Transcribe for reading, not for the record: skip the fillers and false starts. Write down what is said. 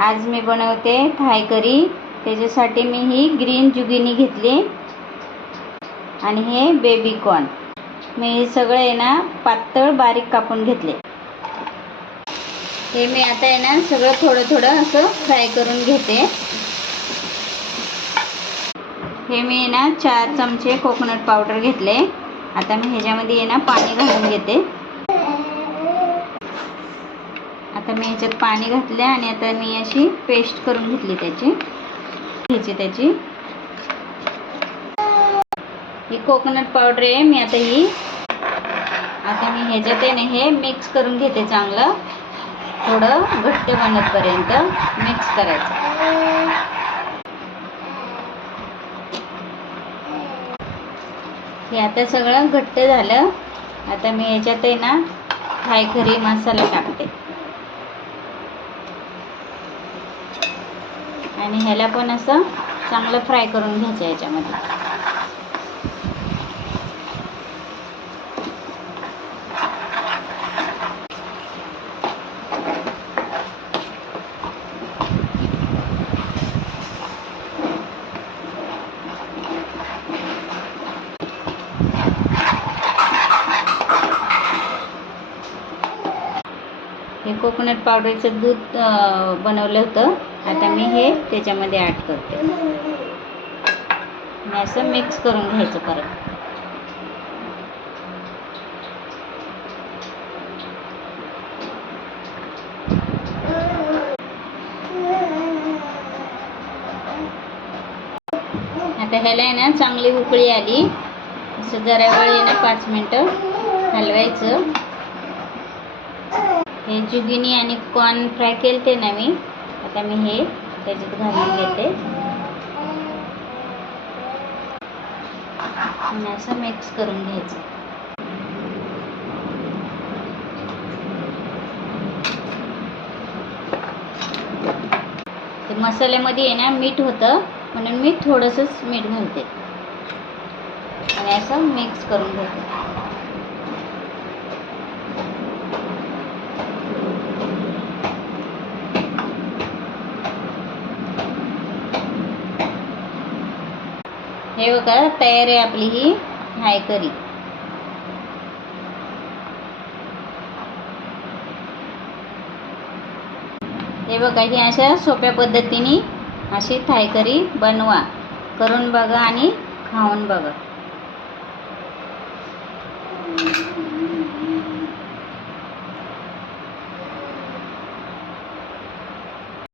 आज मी बनवते थाय करी। त्याच्यासाठी मी ही ग्रीन जुगिनी घेतली आणि हे बेबी कॉर्न। मी हे सगळे आहे ना पातळ बारीक कापून घेतले। हे मी आता आहे ना सगळं थोडं थोडं असं फ्राय करून घेते। हे मी आहे ना 4 चमचे कोकोनट पावडर घेतले। आता मी ह्याच्यामध्ये आहे ना पाणी घालून घेते। आता मी ह्याच्यात पाणी घातले आणि आता मी अशी पेस्ट करून घेतली त्याची ही कोकोनट पावडर आहे। मी आता मी ह्याच्यात आहे ना हे मिक्स करून घेते। चांगलं थोडं घट्ट बनतपर्यंत मिक्स करायचं। हे आता सगळं घट्ट झालं। आता मी ह्याच्यात आहे ना थाय करी मसाला टाकते आणि ह्याला पण असं चांगलं फ्राय करून घ्यायचं याच्यामध्ये। हे कोकोनट पावडरचं दूध बनवलं होतं। आता मी हे त्याच्यामध्ये ॲड करते आणि असं मिक्स करून घ्यायचं परत। आता ह्याला आहे ना चांगली उकळी आली। असं जरा वेळ आहे ना 5 मिनटं हलवायचं। हे जुगिनी आणि कॉर्न फ्राय केलते ना मी। आता मी हे त्याच्यात घालून घेते आणि असं मिक्स करून घ्यायचं। ते मसाल्यामध्ये आहे ना मीठ होतं म्हणून मी थोडंसंच मीठ घालते आणि असं मिक्स करून घेते। हे बघा तयार आहे आपली ही थाय करी। हे बघा ही अशा सोप्या पद्धतीने अशी थाय करी बनवा, करून बघा आणि खाऊन बघा।